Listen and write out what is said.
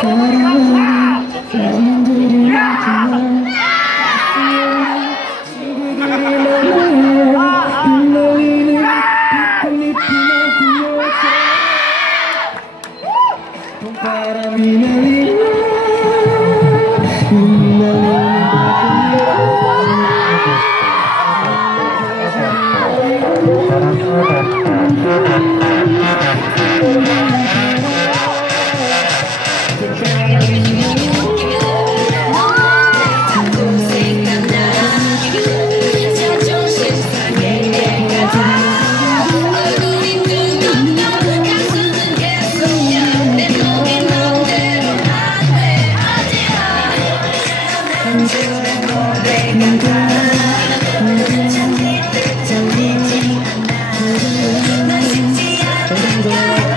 사랑하는 많지만 친구들이 많아요 빗날리는 빗꽃잎이 날 피었어 봄바람이 날리는 날 쉽지 않아